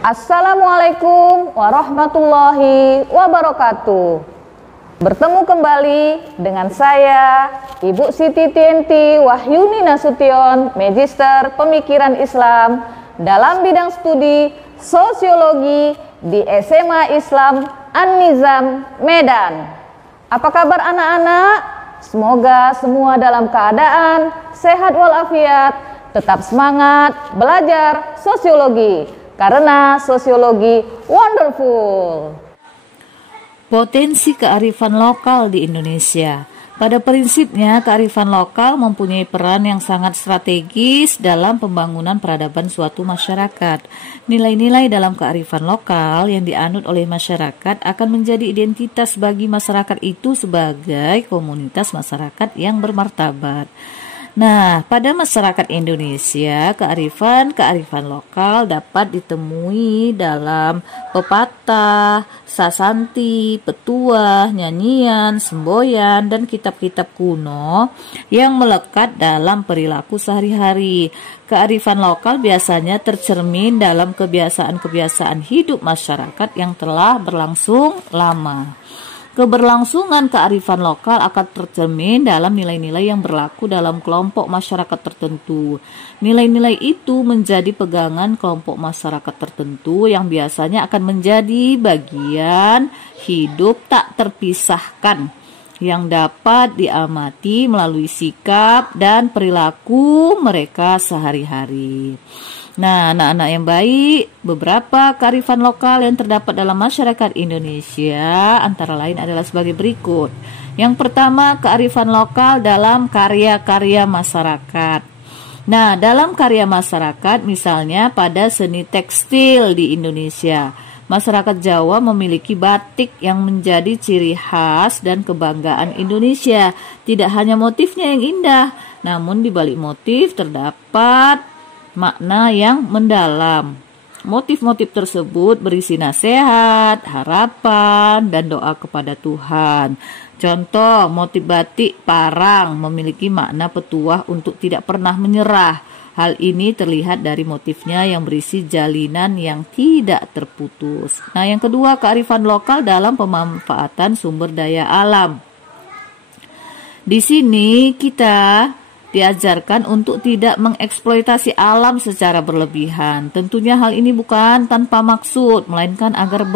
Assalamualaikum warahmatullahi wabarakatuh. Bertemu kembali dengan saya, Ibu Siti Tienti Wahyuni Nasution, Magister Pemikiran Islam dalam bidang studi Sosiologi di SMA Islam An-Nizam, Medan. Apa kabar anak-anak? Semoga semua dalam keadaan sehat walafiat, tetap semangat belajar sosiologi. Karena sosiologi wonderful. Potensi kearifan lokal di Indonesia. Pada prinsipnya, kearifan lokal mempunyai peran yang sangat strategis dalam pembangunan peradaban suatu masyarakat. Nilai-nilai dalam kearifan lokal yang dianut oleh masyarakat akan menjadi identitas bagi masyarakat itu sebagai komunitas masyarakat yang bermartabat. Nah, pada masyarakat Indonesia, kearifan lokal dapat ditemui dalam pepatah, sasanti, petuah, nyanyian, semboyan, dan kitab-kitab kuno yang melekat dalam perilaku sehari-hari. Kearifan lokal biasanya tercermin dalam kebiasaan-kebiasaan hidup masyarakat yang telah berlangsung lama. Keberlangsungan kearifan lokal akan tercermin dalam nilai-nilai yang berlaku dalam kelompok masyarakat tertentu. Nilai-nilai itu menjadi pegangan kelompok masyarakat tertentu yang biasanya akan menjadi bagian hidup tak terpisahkan yang dapat diamati melalui sikap dan perilaku mereka sehari-hari. Nah, anak-anak yang baik, beberapa kearifan lokal yang terdapat dalam masyarakat Indonesia antara lain adalah sebagai berikut. Yang pertama, kearifan lokal dalam karya-karya masyarakat. Nah, dalam karya masyarakat, misalnya pada seni tekstil di Indonesia, masyarakat Jawa memiliki batik yang menjadi ciri khas dan kebanggaan Indonesia. Tidak hanya motifnya yang indah, namun di balik motif terdapat makna yang mendalam. Motif-motif tersebut berisi nasihat, harapan, dan doa kepada Tuhan. Contoh, motif batik parang memiliki makna petuah untuk tidak pernah menyerah. Hal ini terlihat dari motifnya yang berisi jalinan yang tidak terputus. Nah, yang kedua, kearifan lokal dalam pemanfaatan sumber daya alam. Di sini kita diajarkan untuk tidak mengeksploitasi alam secara berlebihan. Tentunya hal ini bukan tanpa maksud, melainkan agar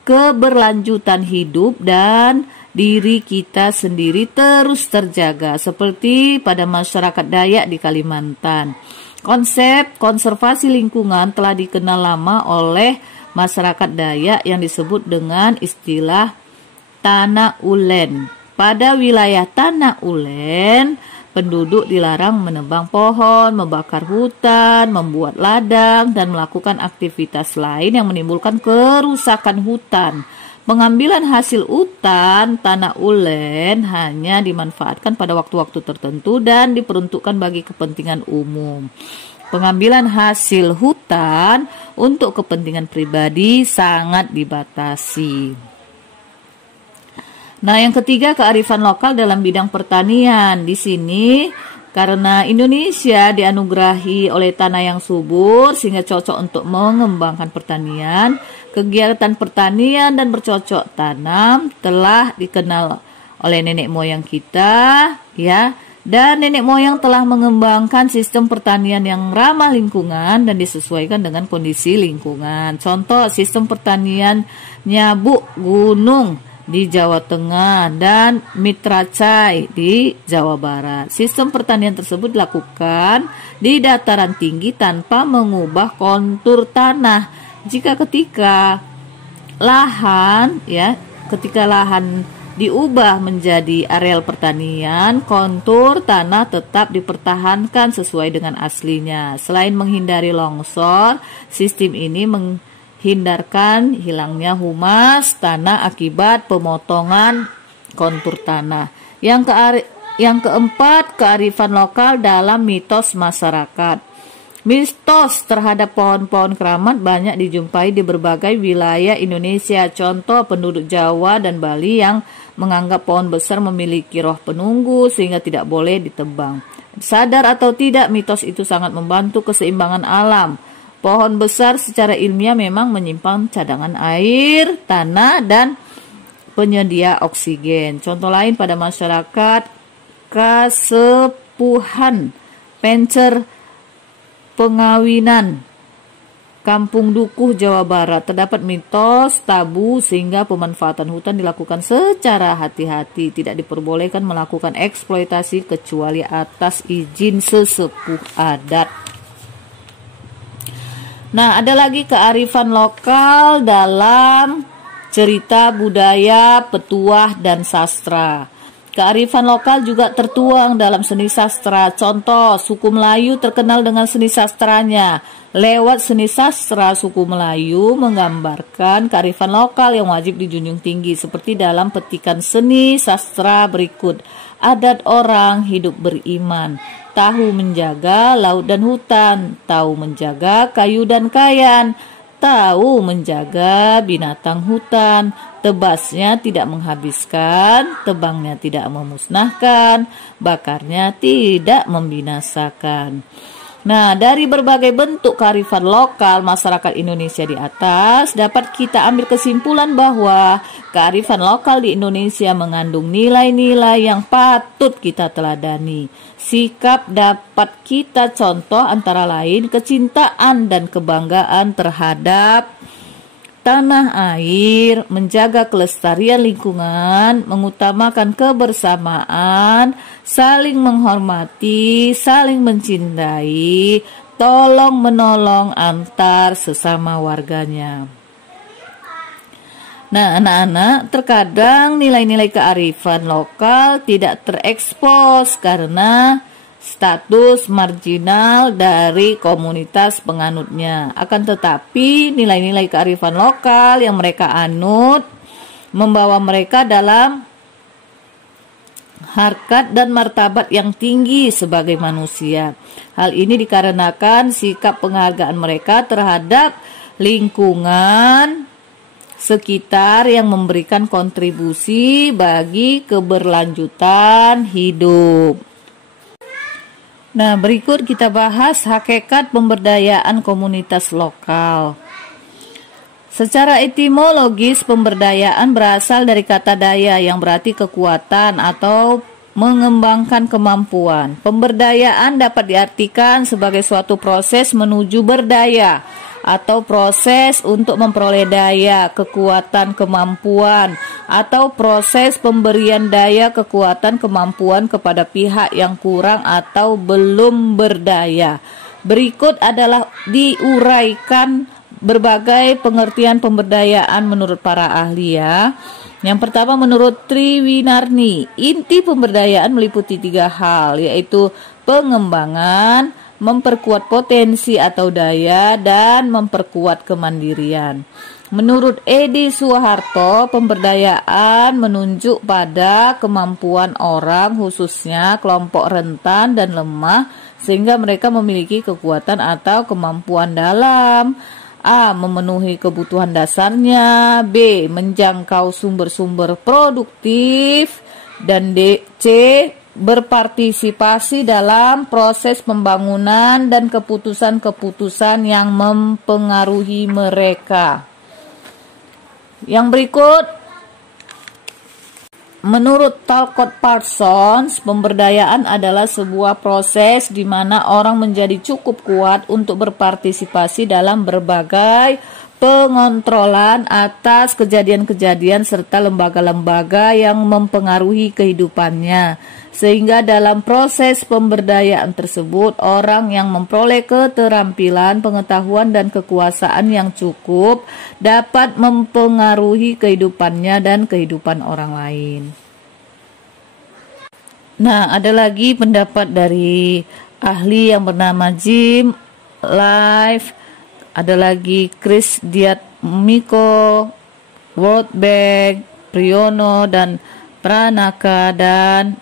keberlanjutan hidup dan diri kita sendiri terus terjaga, seperti pada masyarakat Dayak di Kalimantan. Konsep konservasi lingkungan telah dikenal lama oleh masyarakat Dayak yang disebut dengan istilah Tanah Ulen. Pada wilayah Tanah Ulen, penduduk dilarang menebang pohon, membakar hutan, membuat ladang, dan melakukan aktivitas lain yang menimbulkan kerusakan hutan. Pengambilan hasil hutan Tanah Ulen hanya dimanfaatkan pada waktu-waktu tertentu dan diperuntukkan bagi kepentingan umum. Pengambilan hasil hutan untuk kepentingan pribadi sangat dibatasi. Nah, yang ketiga, kearifan lokal dalam bidang pertanian. Di sini, karena Indonesia dianugerahi oleh tanah yang subur sehingga cocok untuk mengembangkan pertanian, kegiatan pertanian dan bercocok tanam telah dikenal oleh nenek moyang kita, ya. Dan nenek moyang telah mengembangkan sistem pertanian yang ramah lingkungan dan disesuaikan dengan kondisi lingkungan. Contoh, sistem pertanian nyabuk gunung di Jawa Tengah dan Mitracai di Jawa Barat. Sistem pertanian tersebut dilakukan di dataran tinggi tanpa mengubah kontur tanah. Ketika lahan diubah menjadi areal pertanian, kontur tanah tetap dipertahankan sesuai dengan aslinya. Selain menghindari longsor, sistem ini hindarkan hilangnya humas tanah akibat pemotongan kontur tanah. Yang keempat, kearifan lokal dalam mitos masyarakat. Mitos terhadap pohon-pohon keramat banyak dijumpai di berbagai wilayah Indonesia. Contoh, penduduk Jawa dan Bali yang menganggap pohon besar memiliki roh penunggu sehingga tidak boleh ditebang. Sadar atau tidak, mitos itu sangat membantu keseimbangan alam. Pohon besar secara ilmiah memang menyimpan cadangan air, tanah, dan penyedia oksigen. Contoh lain pada masyarakat Kasepuhan, Pencer, Pengawinan, Kampung Dukuh, Jawa Barat, terdapat mitos tabu sehingga pemanfaatan hutan dilakukan secara hati-hati. Tidak diperbolehkan melakukan eksploitasi kecuali atas izin sesepuh adat. Nah, ada lagi kearifan lokal dalam cerita budaya, petuah, dan sastra. Kearifan lokal juga tertuang dalam seni sastra. Contoh, suku Melayu terkenal dengan seni sastranya. Lewat seni sastra, suku Melayu menggambarkan kearifan lokal yang wajib dijunjung tinggi. Seperti dalam petikan seni sastra berikut. Adat orang hidup beriman. Tahu menjaga laut dan hutan, tahu menjaga kayu dan kayan, tahu menjaga binatang hutan, tebasnya tidak menghabiskan, tebangnya tidak memusnahkan, bakarnya tidak membinasakan. Nah, dari berbagai bentuk kearifan lokal masyarakat Indonesia di atas, dapat kita ambil kesimpulan bahwa kearifan lokal di Indonesia mengandung nilai-nilai yang patut kita teladani. Sikap dapat kita contoh antara lain kecintaan dan kebanggaan terhadap tanah air, menjaga kelestarian lingkungan, mengutamakan kebersamaan, saling menghormati, saling mencintai, tolong menolong antar sesama warganya. Nah, anak-anak, terkadang nilai-nilai kearifan lokal tidak terekspos karena status marginal dari komunitas penganutnya. Akan tetapi, nilai-nilai kearifan lokal yang mereka anut membawa mereka dalam harkat dan martabat yang tinggi sebagai manusia. Hal ini dikarenakan sikap penghargaan mereka terhadap lingkungan sekitar yang memberikan kontribusi bagi keberlanjutan hidup. Nah, berikut kita bahas hakikat pemberdayaan komunitas lokal. Secara etimologis, pemberdayaan berasal dari kata daya yang berarti kekuatan atau mengembangkan kemampuan. Pemberdayaan dapat diartikan sebagai suatu proses menuju berdaya atau proses untuk memperoleh daya, kekuatan, kemampuan, atau proses pemberian daya, kekuatan, kemampuan kepada pihak yang kurang atau belum berdaya. Berikut adalah diuraikan berbagai pengertian pemberdayaan menurut para ahli ya. Yang pertama, menurut Triwinarni, inti pemberdayaan meliputi 3 hal, yaitu pengembangan, memperkuat potensi atau daya, dan memperkuat kemandirian. Menurut Edi Suharto, pemberdayaan menunjuk pada kemampuan orang, khususnya kelompok rentan dan lemah, sehingga mereka memiliki kekuatan atau kemampuan dalam A. Memenuhi kebutuhan dasarnya, B. Menjangkau sumber-sumber produktif, dan C. Berpartisipasi dalam proses pembangunan dan keputusan-keputusan yang mempengaruhi mereka. Yang berikut, menurut Talcott Parsons, pemberdayaan adalah sebuah proses di mana orang menjadi cukup kuat untuk berpartisipasi dalam berbagai pengontrolan atas kejadian-kejadian serta lembaga-lembaga yang mempengaruhi kehidupannya. Sehingga dalam proses pemberdayaan tersebut, orang yang memperoleh keterampilan, pengetahuan, dan kekuasaan yang cukup dapat mempengaruhi kehidupannya dan kehidupan orang lain. Nah, ada lagi pendapat dari ahli yang bernama Jim Live, ada lagi Chris Diatmiko, World Bank, Priyono, dan Pranaka, dan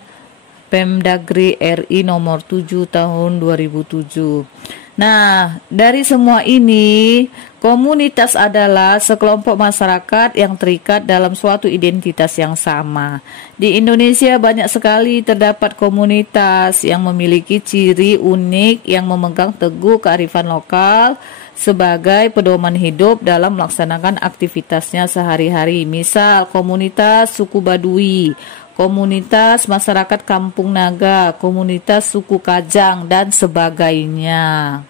Pemdagri RI nomor 7 tahun 2007. Nah, dari semua ini, komunitas adalah sekelompok masyarakat yang terikat dalam suatu identitas yang sama. Di Indonesia banyak sekali terdapat komunitas yang memiliki ciri unik yang memegang teguh kearifan lokal sebagai pedoman hidup dalam melaksanakan aktivitasnya sehari-hari. Misal, komunitas suku Baduy, komunitas masyarakat Kampung Naga, komunitas suku Kajang, dan sebagainya.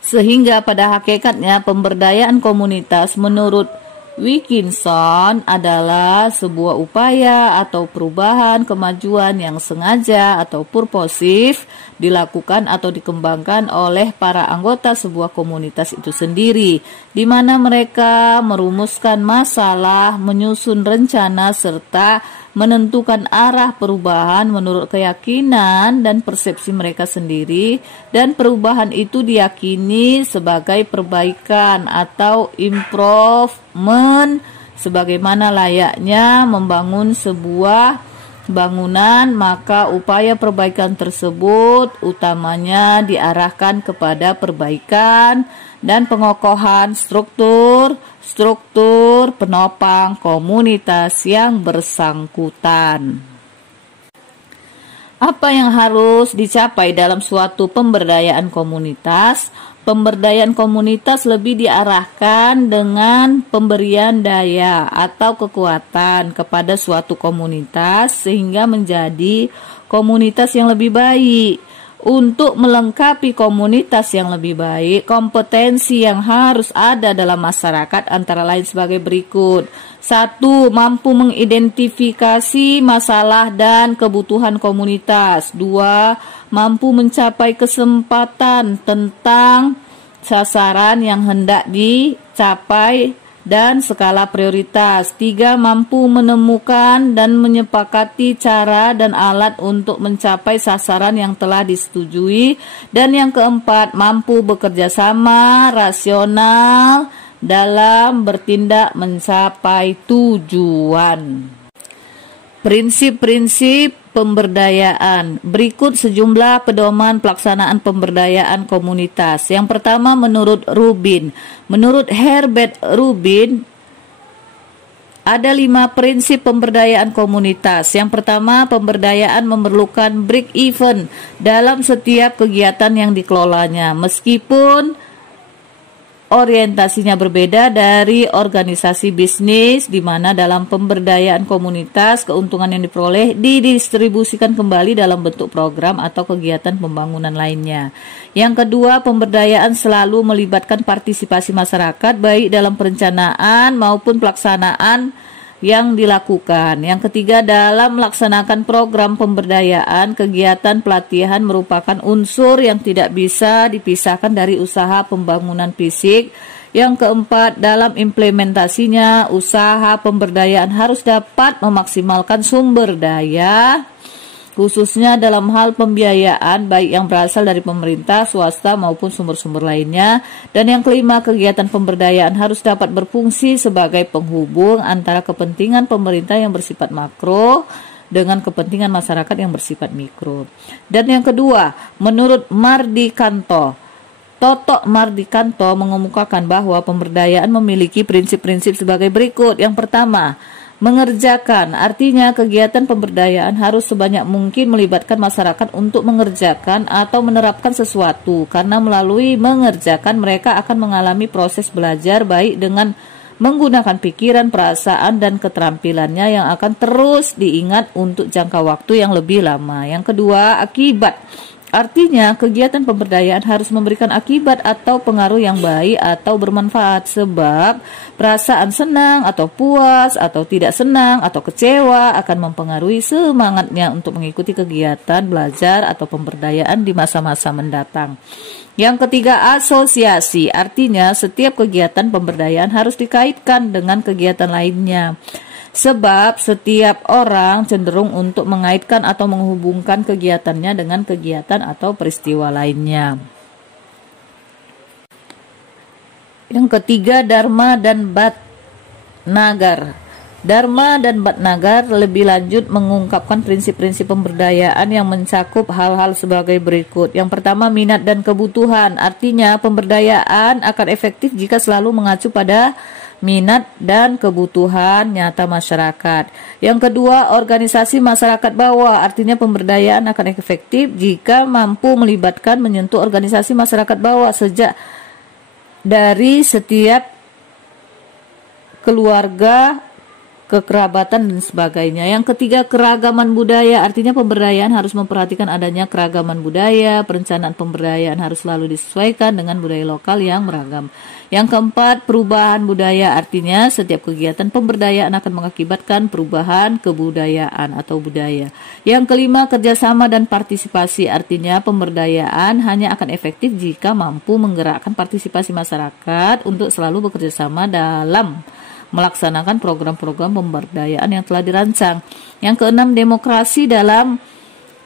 Sehingga pada hakikatnya pemberdayaan komunitas menurut Wilkinson adalah sebuah upaya atau perubahan kemajuan yang sengaja atau purposif dilakukan atau dikembangkan oleh para anggota sebuah komunitas itu sendiri, di mana mereka merumuskan masalah, menyusun rencana, serta menentukan arah perubahan menurut keyakinan dan persepsi mereka sendiri, dan perubahan itu diyakini sebagai perbaikan atau improvement sebagaimana layaknya membangun sebuah bangunan. Maka upaya perbaikan tersebut utamanya diarahkan kepada perbaikan dan pengokohan struktur penopang komunitas yang bersangkutan. Apa yang harus dicapai dalam suatu pemberdayaan komunitas? Pemberdayaan komunitas lebih diarahkan dengan pemberian daya atau kekuatan kepada suatu komunitas sehingga menjadi komunitas yang lebih baik. Untuk melengkapi komunitas yang lebih baik, kompetensi yang harus ada dalam masyarakat antara lain sebagai berikut. 1. Mampu mengidentifikasi masalah dan kebutuhan komunitas. 2. Mampu mencapai kesempatan tentang sasaran yang hendak dicapai dan skala prioritas. 3. Mampu menemukan dan menyepakati cara dan alat untuk mencapai sasaran yang telah disetujui. Dan yang keempat, mampu bekerja sama rasional dalam bertindak mencapai tujuan. Prinsip-prinsip pemberdayaan. Berikut sejumlah pedoman pelaksanaan pemberdayaan komunitas. Yang pertama menurut Rubin. Menurut Herbert Rubin, ada 5 prinsip pemberdayaan komunitas. Yang pertama, pemberdayaan memerlukan break even dalam setiap kegiatan yang dikelolanya, meskipun orientasinya berbeda dari organisasi bisnis, di mana dalam pemberdayaan komunitas keuntungan yang diperoleh didistribusikan kembali dalam bentuk program atau kegiatan pembangunan lainnya. Yang kedua, pemberdayaan selalu melibatkan partisipasi masyarakat baik dalam perencanaan maupun pelaksanaan yang dilakukan. Yang ketiga, dalam melaksanakan program pemberdayaan, kegiatan pelatihan merupakan unsur yang tidak bisa dipisahkan dari usaha pembangunan fisik. Yang keempat, dalam implementasinya, usaha pemberdayaan harus dapat memaksimalkan sumber daya, khususnya dalam hal pembiayaan baik yang berasal dari pemerintah, swasta maupun sumber-sumber lainnya. Dan yang kelima, kegiatan pemberdayaan harus dapat berfungsi sebagai penghubung antara kepentingan pemerintah yang bersifat makro dengan kepentingan masyarakat yang bersifat mikro. Dan yang kedua, menurut Toto Mardikanto mengemukakan bahwa pemberdayaan memiliki prinsip-prinsip sebagai berikut. Yang pertama, mengerjakan, artinya kegiatan pemberdayaan harus sebanyak mungkin melibatkan masyarakat untuk mengerjakan atau menerapkan sesuatu, karena melalui mengerjakan mereka akan mengalami proses belajar baik dengan menggunakan pikiran, perasaan, dan keterampilannya yang akan terus diingat untuk jangka waktu yang lebih lama. Yang kedua, akibat. Artinya, kegiatan pemberdayaan harus memberikan akibat atau pengaruh yang baik atau bermanfaat, sebab perasaan senang atau puas atau tidak senang atau kecewa akan mempengaruhi semangatnya untuk mengikuti kegiatan belajar atau pemberdayaan di masa-masa mendatang. Yang ketiga, asosiasi. Artinya, setiap kegiatan pemberdayaan harus dikaitkan dengan kegiatan lainnya, sebab setiap orang cenderung untuk mengaitkan atau menghubungkan kegiatannya dengan kegiatan atau peristiwa lainnya. Yang ketiga, Dharma dan Bhatnagar. Dharma dan Bhatnagar lebih lanjut mengungkapkan prinsip-prinsip pemberdayaan yang mencakup hal-hal sebagai berikut. Yang pertama, minat dan kebutuhan. Artinya, pemberdayaan akan efektif jika selalu mengacu pada minat dan kebutuhan nyata masyarakat. Yang kedua, organisasi masyarakat bawah, artinya pemberdayaan akan efektif jika mampu melibatkan menyentuh organisasi masyarakat bawah sejak dari setiap keluarga, kekerabatan dan sebagainya. Yang ketiga, keragaman budaya, artinya pemberdayaan harus memperhatikan adanya keragaman budaya, perencanaan pemberdayaan harus selalu disesuaikan dengan budaya lokal yang beragam. Yang keempat, perubahan budaya, artinya setiap kegiatan pemberdayaan akan mengakibatkan perubahan kebudayaan atau budaya. Yang kelima, kerjasama dan partisipasi, artinya pemberdayaan hanya akan efektif jika mampu menggerakkan partisipasi masyarakat untuk selalu bekerjasama dalam melaksanakan program-program pemberdayaan yang telah dirancang. Yang keenam, demokrasi dalam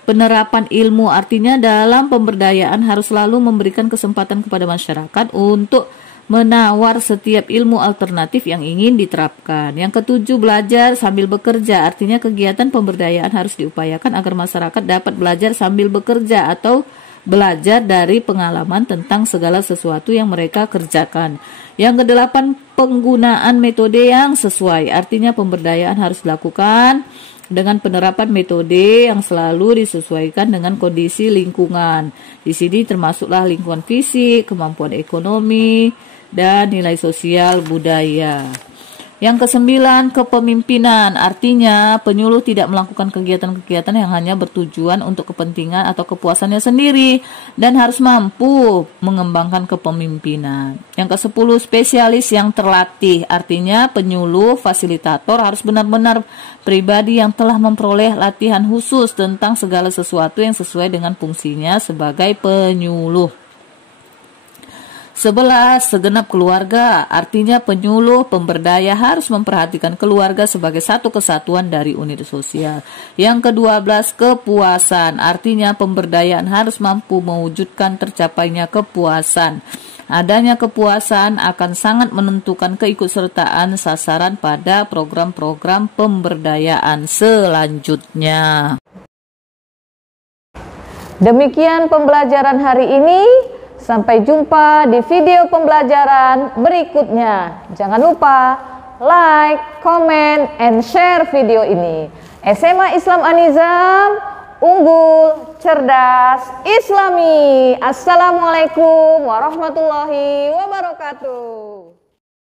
penerapan ilmu, artinya dalam pemberdayaan harus selalu memberikan kesempatan kepada masyarakat untuk menawar setiap ilmu alternatif yang ingin diterapkan. Yang ketujuh, belajar sambil bekerja, artinya kegiatan pemberdayaan harus diupayakan agar masyarakat dapat belajar sambil bekerja atau belajar dari pengalaman tentang segala sesuatu yang mereka kerjakan. Yang kedelapan, penggunaan metode yang sesuai, artinya pemberdayaan harus dilakukan dengan penerapan metode yang selalu disesuaikan dengan kondisi lingkungan. Di sini termasuklah lingkungan fisik, kemampuan ekonomi, dan nilai sosial budaya. Yang kesembilan, kepemimpinan, artinya penyuluh tidak melakukan kegiatan-kegiatan yang hanya bertujuan untuk kepentingan atau kepuasannya sendiri dan harus mampu mengembangkan kepemimpinan. Yang kesepuluh, spesialis yang terlatih, artinya penyuluh fasilitator harus benar-benar pribadi yang telah memperoleh latihan khusus tentang segala sesuatu yang sesuai dengan fungsinya sebagai penyuluh. 11. Segenap keluarga, artinya penyuluh pemberdaya harus memperhatikan keluarga sebagai satu kesatuan dari unit sosial. Yang ke-12, kepuasan, artinya pemberdayaan harus mampu mewujudkan tercapainya kepuasan. Adanya kepuasan akan sangat menentukan keikutsertaan sasaran pada program-program pemberdayaan selanjutnya. Demikian pembelajaran hari ini. Sampai jumpa di video pembelajaran berikutnya. Jangan lupa like, comment, and share video ini. SMA Islam An-Nizam, unggul, cerdas, Islami. Assalamualaikum warahmatullahi wabarakatuh.